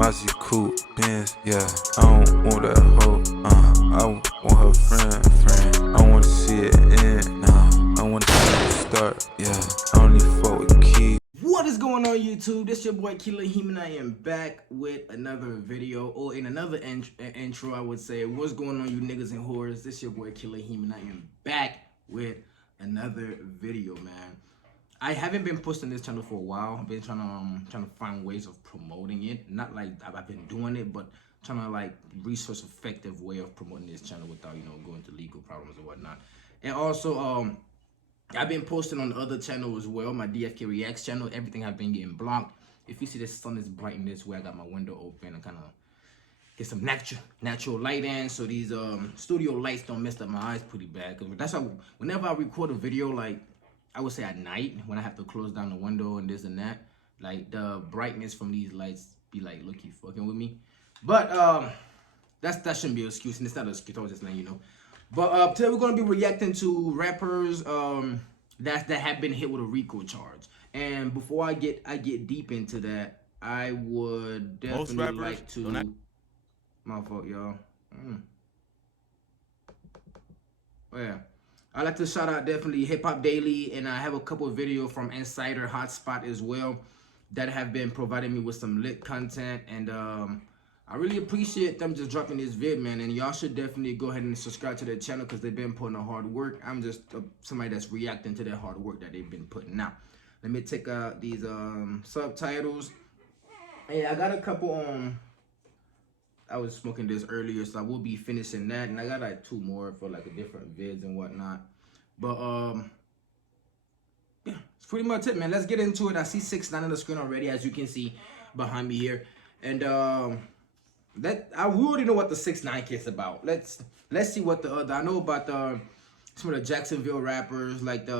Mousy cool Benz, yeah. I don't want that hoe, I want her friend. I wanna see it end, I wanna see it start, yeah. I don't need fuck with keys. What is going on YouTube? This your boy Killer Him, and I am back with another video, or in another intro I would say. What's going on, you niggas and whores? This your boy Killer Him, and I am back with another video, man. I haven't been posting this channel for a while. I've been trying to find ways of promoting it. Not like I've been doing it, but trying to like research effective way of promoting this channel without, you know, going to legal problems or whatnot. And also I've been posting on the other channel as well, my DFK Reacts channel. Everything have been getting blocked. If you see the sun is bright in this way, I got my window open and kind of get some natural light in, so these studio lights don't mess up my eyes pretty bad. Cause that's how whenever I record a video, like I would say at night when I have to close down the window and this and that, like the brightness from these lights be like, look, you fucking with me. But that shouldn't be an excuse, and it's not an excuse. I was just letting you know. But today we're gonna be reacting to rappers that have been hit with a RICO charge. And before I get deep into that, I would definitely like to. My fault, y'all. Oh yeah. I'd like to shout out definitely Hip Hop Daily, and I have a couple of videos from Insider Hotspot as well that have been providing me with some lit content, and I really appreciate them just dropping this vid, man. And y'all should definitely go ahead and subscribe to their channel because they've been putting a hard work. I'm just somebody that's reacting to their hard work that they've been putting out. Let me take out these subtitles. Hey, I got a couple I was smoking this earlier, so I will be finishing that, and I got like 2 more for like a different vids and whatnot. But yeah, it's pretty much it, man. Let's get into it. I see 6ix9ine on the screen already, as you can see behind me here, and we already know what the 6ix9ine case about. Let's see what the other I know about some of the Jacksonville rappers, like the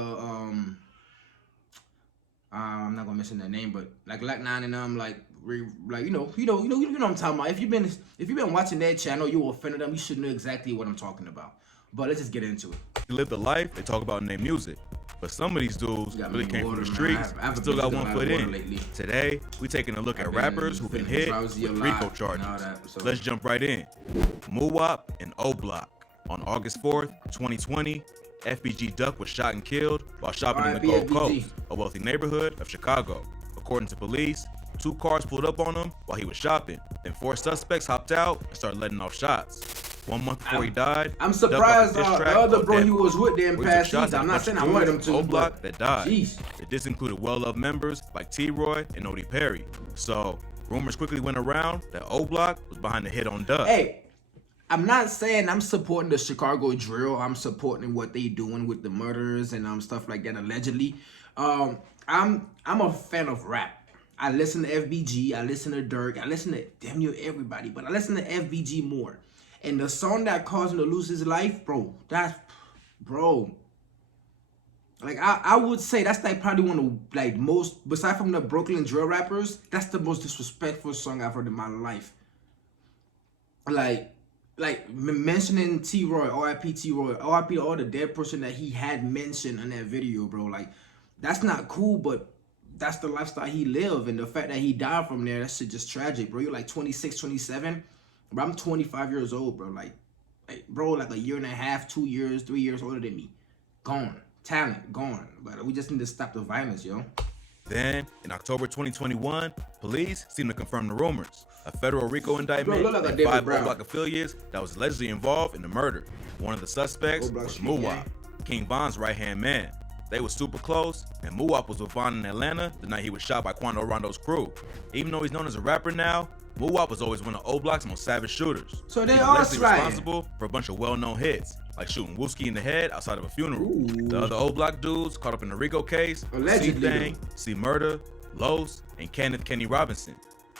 I'm not gonna mention their name, but like Black 9 and them, like you know what I'm talking about. If you've been watching their channel, you will offend them. You should know exactly what I'm talking about. But let's just get into it. They live the life they talk about in their music, but some of these dudes really came from the streets and still got one foot in. Lately. Today, we taking a look at rappers who've been hit with RICO charges. Let's jump right in. Muwop and O Block. On August 4th, 2020, FBG Duck was shot and killed while shopping in the Gold Coast, a wealthy neighborhood of Chicago. According to police, 2 cars pulled up on him while he was shopping. Then 4 suspects hopped out and started letting off shots. 1 month before he died, I'm surprised the other bro he was with didn't pass season. I'm not saying I wanted him to. O Block that died. Jeez. This included well-loved members like T-Roy and Odie Perry. So rumors quickly went around that O Block was behind the hit on Duck. Hey, I'm not saying I'm supporting the Chicago drill. I'm supporting what they doing with the murders and stuff like that allegedly. I'm a fan of rap. I listen to FBG, I listen to Dirk, I listen to damn near everybody, but I listen to FBG more. And the song that caused him to lose his life, bro, like I would say that's like probably one of like most, besides from the Brooklyn drill rappers, that's the most disrespectful song I've heard in my life. Like mentioning T-Roy, RIP T-Roy, RIP all the dead person that he had mentioned in that video, bro. Like, that's not cool, but that's the lifestyle he lived. And the fact that he died from there, that shit just tragic, bro. You're like 26, 27. Bro, I'm 25 years old, bro. Like bro, like a year and a half, 2 years, 3 years older than me. Gone. Talent, gone. But we just need to stop the violence, yo. Then, in October 2021, police seemed to confirm the rumors. A federal RICO indictment and 5 O Block affiliates that was allegedly involved in the murder. One of the suspects was Muwop, King Von's right-hand man. They were super close, and Muwop was with Von in Atlanta the night he was shot by Quando Rondo's crew. Even though he's known as a rapper now, Muwop was always one of O Block's most savage shooters. So they are responsible for a bunch of well-known hits, like shooting Wooski in the head outside of a funeral. Ooh. The other O Block dudes caught up in the RICO case, C-Thang, C-Murder, Los, and Kenneth Kenny Robinson.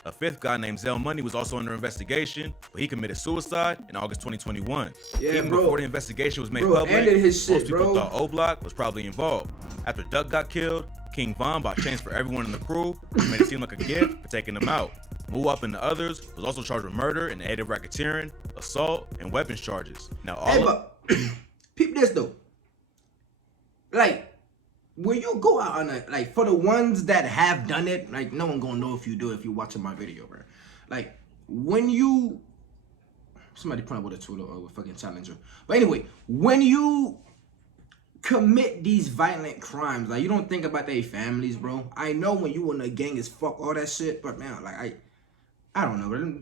A 5th guy named Zell Money was also under investigation, but he committed suicide in August 2021. Yeah, even before the investigation was made public, most people thought O Block was probably involved. After Duck got killed, King Von bought chains for everyone in the crew, which made it seem like a gift for taking them out. Muwop and the others was also charged with murder and aided racketeering, assault, and weapons charges. Now all peep this though. Like, when you go out on a, like, for the ones that have done it, like, no one gonna know if you do it if you're watching my video, bro. Like, when you, somebody probably would have told a fucking challenger. But anyway, when you commit these violent crimes, like, you don't think about their families, bro. I know when you in a gang is fuck all that shit, but man, like, I don't know, but let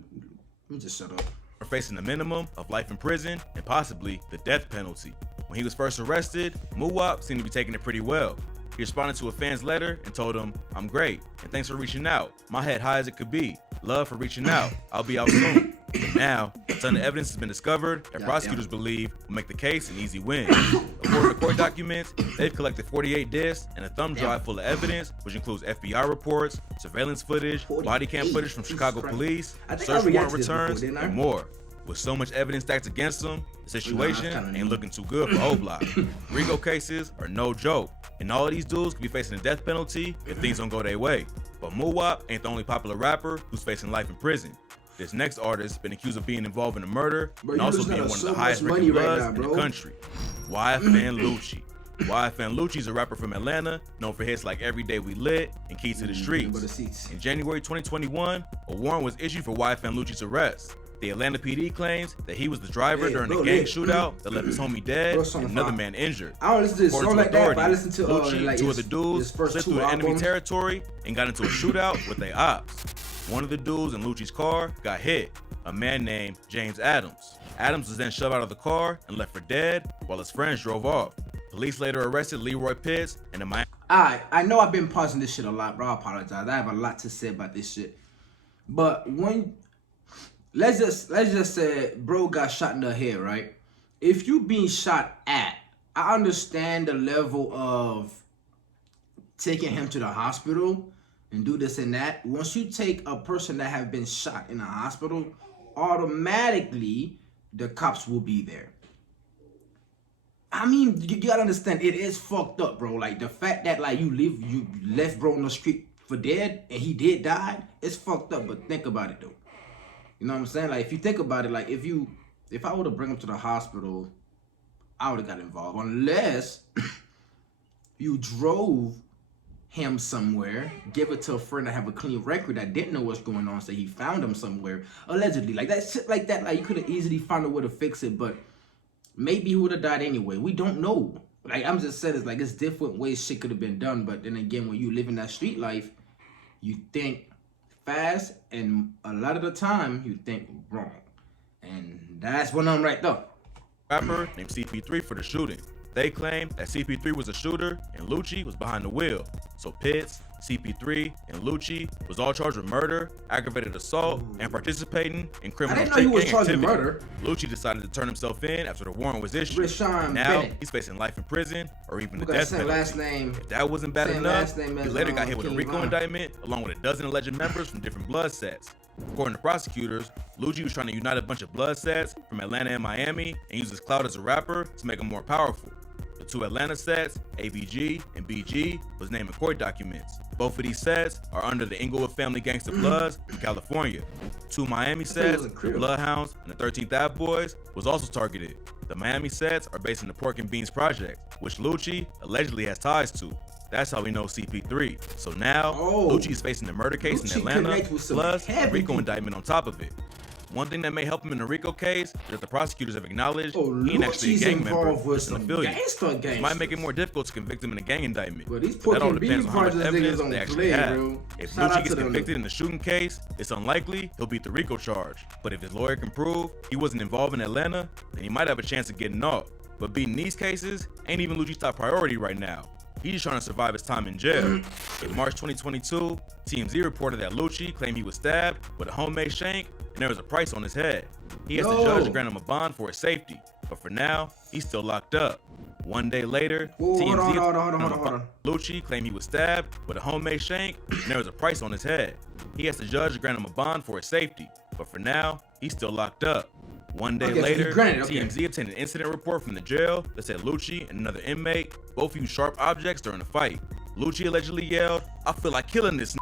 me just shut up. Are facing a minimum of life in prison and possibly the death penalty. When he was first arrested, Muwap seemed to be taking it pretty well. He responded to a fan's letter and told him, "I'm great, and thanks for reaching out. My head high as it could be. Love for reaching out. I'll be out soon." But now, a ton of evidence has been discovered that prosecutors believe will make the case an easy win. According to court documents, they've collected 48 discs and a thumb drive full of evidence, which includes FBI reports, surveillance footage, body cam footage from Chicago police, search warrant returns, and more. With so much evidence stacked against them, the situation ain't looking too good for O-Block. RICO cases are no joke, and all of these dudes could be facing a death penalty if things don't go their way. But Muwap ain't the only popular rapper who's facing life in prison. This next artist been accused of being involved in a murder and also being one of the highest ranking bloods in the country. YFN Lucci. YFN Lucci is a rapper from Atlanta, known for hits like Every Day We Lit and Keys to the Streets. In January 2021, a warrant was issued for YFN Lucci's arrest. The Atlanta PD claims that he was the driver during a gang shootout that left his homie dead and another man injured. I don't listen to this song like that, but I listen to Lucci, like two of the dudes slipped through enemy territory and got into a shootout with their ops. One of the dudes in Lucci's car got hit, a man named James Adams. Adams was then shoved out of the car and left for dead while his friends drove off. Police later arrested Leroy Pitts and the Miami. I know I've been pausing this shit a lot, bro. I apologize. I have a lot to say about this shit. But when let's just say bro got shot in the head, right? If you being shot at, I understand the level of taking him to the hospital and do this and that. Once you take a person that have been shot in a hospital, automatically the cops will be there. I mean, you gotta understand, it is fucked up, bro. Like, the fact that, like, you left bro on the street for dead and he did die, it's fucked up. But think about it though. You know what I'm saying? Like, if you think about it, like, if I would have bring him to the hospital, I would have got involved. Unless you drove him somewhere, give it to a friend that have a clean record that didn't know what's going on, so he found him somewhere, allegedly. Like, that shit like that, like, you could have easily found a way to fix it, but maybe he would have died anyway. We don't know. Like, I'm just saying, it's like, it's different ways shit could have been done, but then again, when you live in that street life, you think fast, and a lot of the time, you think wrong. And that's one of them right there. Rapper named CP3 for the shooting. They claim that CP3 was a shooter and Lucci was behind the wheel. So Pitts, CP3, and Lucci was all charged with murder, aggravated assault, and participating in criminal street gang activity. Lucci decided to turn himself in after the warrant was issued. Now he's facing life in prison or even the death penalty. If that wasn't bad enough, he later got hit with a RICO indictment along with a dozen alleged members from different blood sets. According to prosecutors, Lucci was trying to unite a bunch of blood sets from Atlanta and Miami and use his clout as a rapper to make him more powerful. The two Atlanta sets, ABG and BG, was named in court documents. Both of these sets are under the Inglewood Family Gangsta Bloods in California. Two Miami sets, the Bloodhounds and the 13th Ave Boys, was also targeted. The Miami sets are based in the Pork and Beans Project, which Lucci allegedly has ties to. That's how we know CP3. So now, Lucci's facing a murder case in Atlanta, plus a RICO indictment on top of it. One thing that may help him in the RICO case is that the prosecutors have acknowledged he ain't actually a gang member, just an affiliate. It might make it more difficult to convict him in a gang indictment. But that all depends on how much evidence they actually have. If Lucci gets convicted in the shooting case, it's unlikely he'll beat the RICO charge. But if his lawyer can prove he wasn't involved in Atlanta, then he might have a chance of getting off. But beating these cases ain't even Lucci's top priority right now. He's just trying to survive his time in jail. In March 2022, TMZ reported that Lucci claimed he was stabbed with a homemade shank and there was a price on his head. He asked the judge to grant him a bond for his safety, but for now, he's still locked up. One day later, TMZ Lucci claimed he was stabbed with a homemade shank and there was a price on his head. He asked the judge to grant him a bond for his safety, but for now, he's still locked up. One day later, TMZ obtained an incident report from the jail that said Lucci and another inmate both used sharp objects during the fight. Lucci allegedly yelled, "I feel like killing this n***."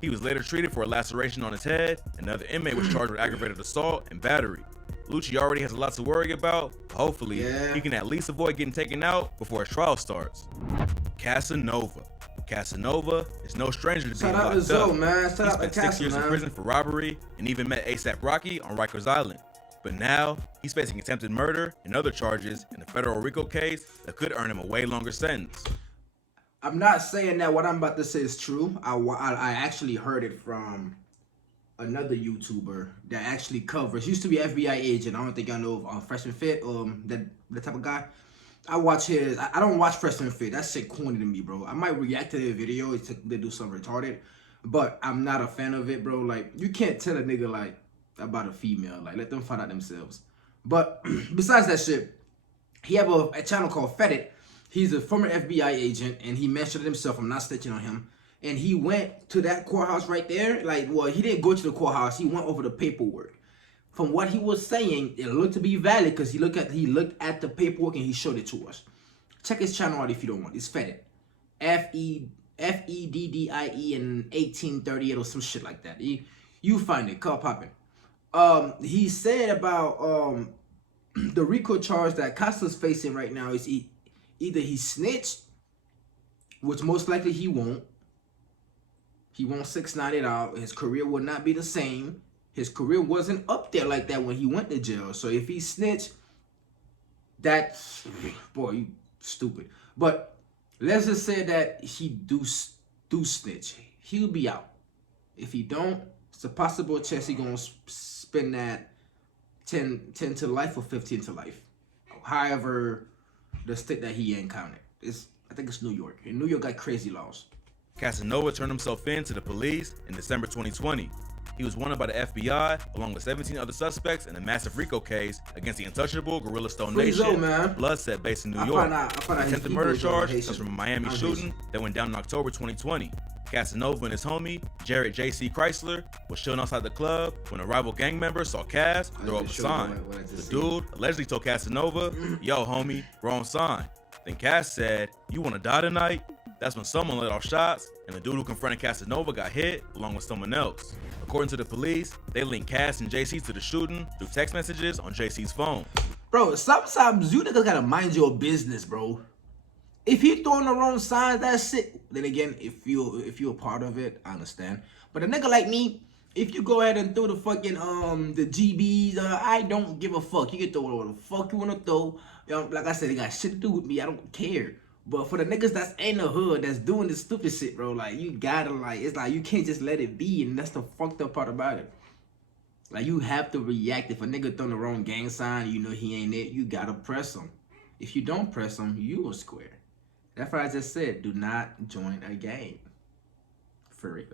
He was later treated for a laceration on his head. Another inmate was charged with aggravated assault and battery. Lucci already has a lot to worry about, but hopefully he can at least avoid getting taken out before his trial starts. Casanova. Casanova is no stranger to being Shout out to locked Zoe, up. man. Shout He out to spent 6 Castle, years in man. prison for robbery and even met A$AP Rocky on Rikers Island. But now he's facing attempted murder and other charges in a federal RICO case that could earn him a way longer sentence. I'm not saying that what I'm about to say is true. I actually heard it from another YouTuber that actually covers. Used to be FBI agent. I don't think I know of Fresh and Fit. That type of guy. I watch his. I don't watch Fresh and Fit. That shit corny to me, bro. I might react to their video to they do something retarded, but I'm not a fan of it, bro. Like you can't tell a nigga like about a female. Like let them find out themselves. But besides that shit, he have a channel called Fed It. He's a former FBI agent, and he mentioned it himself. I'm not snitching on him. And he went to that courthouse right there. Like, well, he didn't go to the courthouse. He went over the paperwork. From what he was saying, it looked to be valid because he looked at the paperwork and he showed it to us. Check his channel out if you don't want. It's Fed It. F-E-D-D-I-E and 1838 or some shit like that. You find it. Call popping. He said about the RICO charge that Costa's facing right now is either he snitched, which most likely he won't. He won't 6ix9ine it out. His career will not be the same. His career wasn't up there like that when he went to jail. So if he snitched, that's, boy, you stupid. But let's just say that he do snitch. He'll be out. If he don't, it's a possible chance he gonna spend that 10 to life or 15 to life. However, the state that he encountered. I think it's New York. And New York got crazy laws. Casanova turned himself in to the police in December 2020. He was wanted by the FBI along with 17 other suspects in a massive RICO case against the untouchable Gorilla Stone Nation bloodset based in New York. The attempted murder charge comes from a Miami shooting that went down in October 2020. Casanova and his homie, Jared J.C. Chrysler, was chilling outside the club when a rival gang member saw Cas throw up a sign. The dude allegedly told Casanova, "Yo, homie, wrong sign." Then Cas said, "You wanna die tonight?" That's when someone let off shots, and the dude who confronted Casanova got hit along with someone else. According to the police, they linked Cas and JC to the shooting through text messages on JC's phone. Bro, sometimes you niggas gotta mind your business, bro. If you throwing the wrong signs, that's it. Then again, if you're a part of it, I understand. But a nigga like me, if you go ahead and throw the fucking the GBs, I don't give a fuck. You can throw whatever the fuck you wanna throw. Like I said, it got shit to do with me. I don't care. But for the niggas that's in the hood that's doing this stupid shit, bro, like you gotta it's like you can't just let it be, and that's the fucked up part about it. Like you have to react. If a nigga throwing the wrong gang sign, you know he ain't it, you gotta press him. If you don't press him, you a square. That's what I just said. Do not join a gang. For real.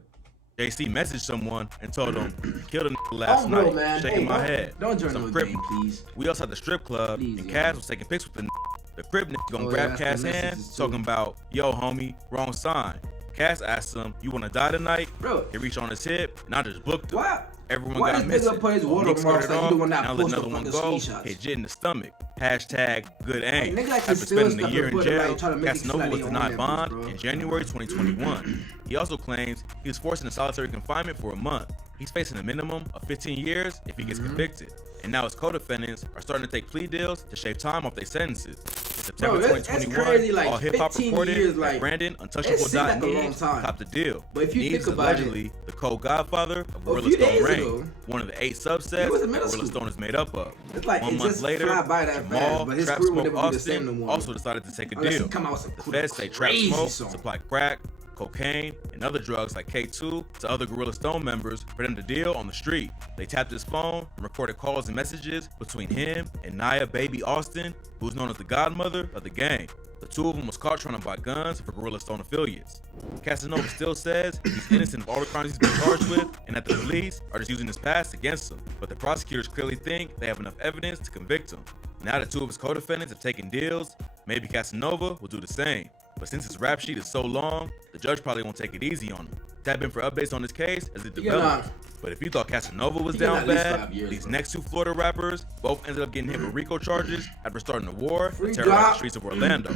JC messaged someone and told him, "Killed a nigga last night, man. shaking my head." Don't join no gang, please. We also at the strip club, and Cas was taking pics with the nigga. The crib nigga gonna grab Cas' hand, talking about, "Yo, homie, wrong sign." Cas asked him, "You wanna die tonight?" Bro, he reached on his hip, and I just booked him. What? Everyone Why got missing. Put his watermarks like he the one that now let post another the one fucking go. screenshots. Hit Jit in the stomach. Hashtag good aim. Like, After spending a year in jail, like, Casanova was denied bond bro. in January 2021. He also claims he was forced into solitary confinement for a month. He's facing a minimum of 15 years if he gets convicted. And now his co-defendants are starting to take plea deals to shave time off their sentences. In September 2021, crazy, like, all hip-hop reported years, that Brandon Untouchable.Needs copped the deal. But if you Needs think about allegedly the co-godfather of Gorilla few Stone days Reign, ago, one of the 8 subsets Gorilla Stone is made up of. It's like, 1 it month just later, fly by that Jamal fast, but his Trap career will Smoke never be the same no Austin more. also decided to take a Unless deal. he come out with some The feds say Trap crazy Smoke song. supply crack, cocaine, and other drugs like K2 to other Gorilla Stone members for them to deal on the street. They tapped his phone and recorded calls and messages between him and Nia Baby Austin, who's known as the godmother of the gang. The two of them was caught trying to buy guns for Gorilla Stone affiliates. Casanova still says he's innocent of all the crimes he's been charged with, and that the police are just using his past against him. But the prosecutors clearly think they have enough evidence to convict him. Now that 2 of his co-defendants have taken deals, maybe Casanova will do the same. But since his rap sheet is so long, the judge probably won't take it easy on him. Tap in for updates on this case as it develops. But if you thought Casanova was down bad, these next 2 Florida rappers both ended up getting hit with RICO charges after starting a war to terrorize the streets of Orlando.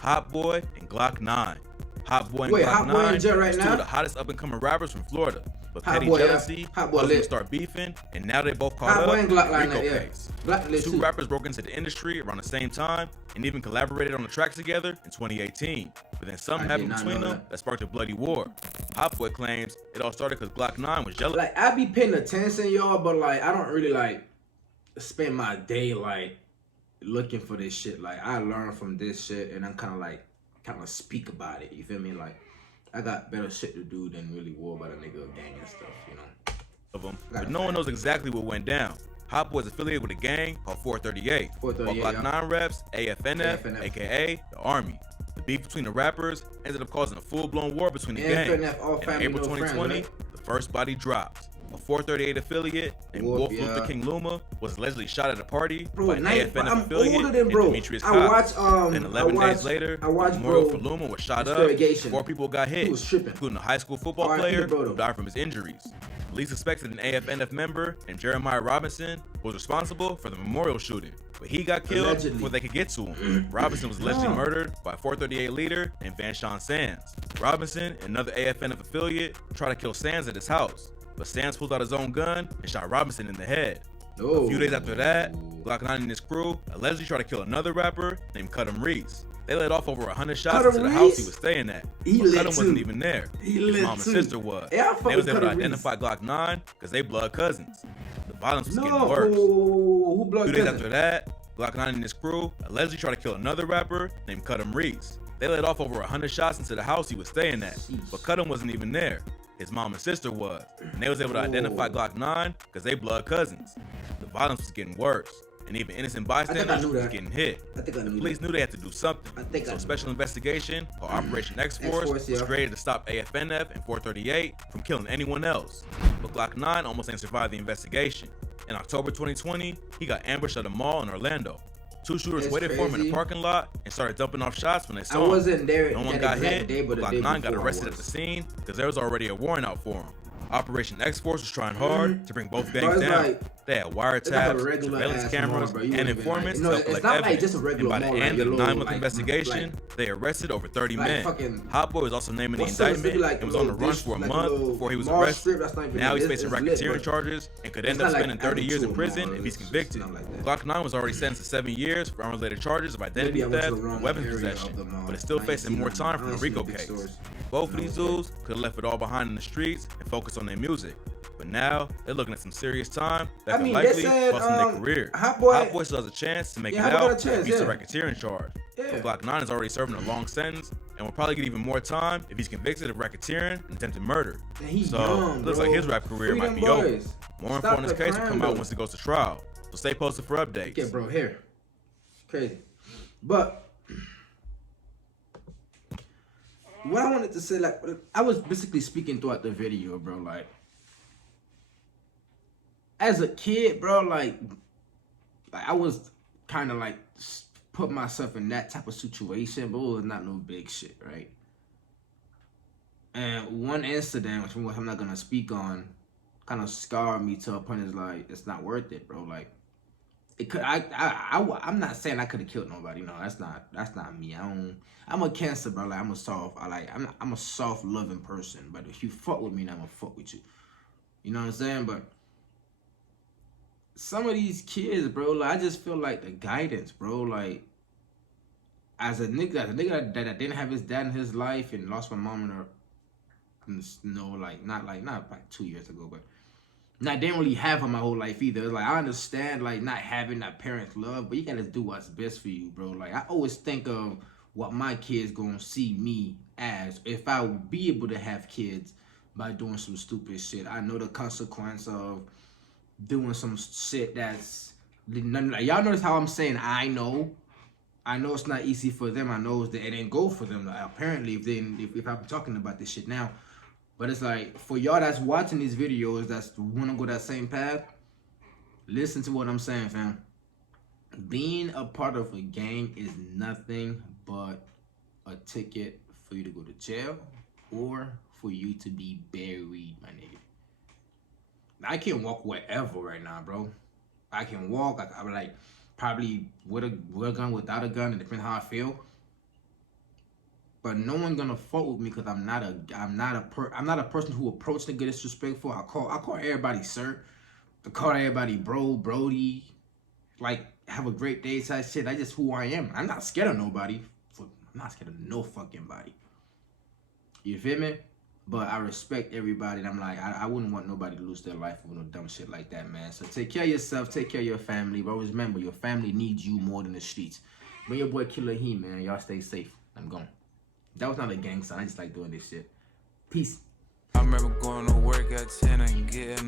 Hot Boy and Glock 9. Hot Boy and Glock 9 are 2 of the hottest up-and-coming rappers from Florida. But Hot petty Boy, yeah. jealousy Hot Boy caused them to lit. start beefing, and now they both caught Hot up Boy and Glock in line the up, RICO yeah. case. Glock lit Two too. rappers broke into the industry around the same time and even collaborated on the track together in 2018. But then something happened between them that sparked a bloody war. Hot Boy claims it all started because Glock 9 was jealous. Like, I be paying attention, y'all, but like, I don't really like spend my day like looking for this shit. Like, I learn from this shit and I'm kind of speak about it. You feel me? Like, I got better shit to do than really war about a nigga gang and stuff, you know. Of them, but no one knows exactly what went down. Hot Boy is affiliated with a gang called 438. 438, while Glock yeah. 9 reps AFNF, aka the Army. The beef between the rappers ended up causing a full-blown war between the gangs. all And in April 2020, the first body dropped. A 438 affiliate named Wolf Luther King Luma was allegedly shot at a party by an AFNF affiliate named Demetrius Cox. Then 11 days later, the memorial for Luma was shot up. 4 people got hit, including a high school football player who died from his injuries. Police suspected an AFNF member named Jeremiah Robinson was responsible for the memorial shooting, but he got killed before they could get to him. Robinson was allegedly murdered by a 438 leader named Van Sean Sands. Robinson and another AFNF affiliate tried to kill Sands at his house, but Sands pulled out his own gun and shot Robinson in the head. A few days after that, Glock 9 and his crew allegedly tried to kill another rapper named Cudham Reese. They let off over 100 shots into the house he was staying at. But Cudham wasn't even there. His mom and sister was. And they was able to identify Glock 9 because they blood cousins. The violence was getting worse. A few days after that, Glock 9 and his crew allegedly tried to kill another rapper named Cudham Reese. They let off over 100 shots into the house he was staying at. But Cudham wasn't even there. His mom and sister was. And they was able to identify Glock 9 because they blood cousins. The violence was getting worse. And even innocent bystanders was getting hit. The police knew they had to do something. So a special investigation called Operation X-Force was created to stop AFNF and 438 from killing anyone else. But Glock 9 almost didn't survive the investigation. In October 2020, he got ambushed at a mall in Orlando. 2 shooters waited for him in the parking lot and started dumping off shots when they saw him. I wasn't there. No one got hit, but Glock 9 got arrested at the scene because there was already a warrant out for him. Operation X-Force was trying hard to bring both gangs down. They had wiretaps, surveillance cameras, and informants to collect evidence. And by the end of the 9-month investigation, they arrested over 30 men. Hot Boy was also named in the indictment and was on the run for a month before he was arrested. Now he's facing racketeering charges and could end up spending 30 years in prison if he's convicted. Glock 9 was already sentenced to 7 years for unrelated charges of identity theft and weapons possession, but is still facing more time from the RICO case. Both of these dudes could have left it all behind in the streets and focused on their music. But now they're looking at some serious time that could likely cost them their career. Hot Boy still has a chance to make it out and beat the racketeering charge. But Glock 9 is already serving a long sentence and will probably get even more time if he's convicted of racketeering and attempted murder. So it looks like his rap career might be over. More info on this case will come out once it goes to trial. So stay posted for updates. Yeah, bro, here. Crazy. But what I wanted to say, like, I was basically speaking throughout the video, bro, like, as a kid, bro, like I was kind of like put myself in that type of situation, but it was not no big shit, right? And one incident, which I'm not gonna speak on, kind of scarred me to a point. Is like, it's not worth it, bro. Like, it could. I'm not saying I could have killed nobody. No, that's not me. I'm a Cancer, bro. Like, I'm a soft loving person. But if you fuck with me, then I'm gonna fuck with you. You know what I'm saying? But some of these kids, bro, like, I just feel like the guidance, bro, like, as a nigga that didn't have his dad in his life and lost my mom not 2 years ago, but I didn't really have her my whole life either. It's like, I understand, like, not having that parent's love, but you gotta do what's best for you, bro. Like, I always think of what my kids gonna see me as if I would be able to have kids by doing some stupid shit. I know the consequence of doing some shit that's, y'all notice how I'm saying I know it's not easy for them. I know that it didn't go for them, apparently, if I'm talking about this shit now. But it's like, for y'all that's watching these videos that's want to go that same path, listen to what I'm saying, fam. Being a part of a gang is nothing but a ticket for you to go to jail or for you to be buried, my nigga. I can walk wherever right now, bro. I can walk. I'm like, probably with a gun, without a gun, it depends how I feel. But no one gonna fuck with me because I'm not a person who approach nigga disrespectful. I call everybody sir. I call everybody bro, brody. Like, have a great day type shit. That's just who I am. I'm not scared of nobody. I'm not scared of no fucking body. You feel me? But I respect everybody, and I'm like, I wouldn't want nobody to lose their life with no dumb shit like that, man. So take care of yourself, take care of your family, but always remember, your family needs you more than the streets. But your boy Killer He, man, y'all stay safe. I'm gone. That was not a gang sign. I just like doing this shit. Peace. I remember going to work at 10 and getting up.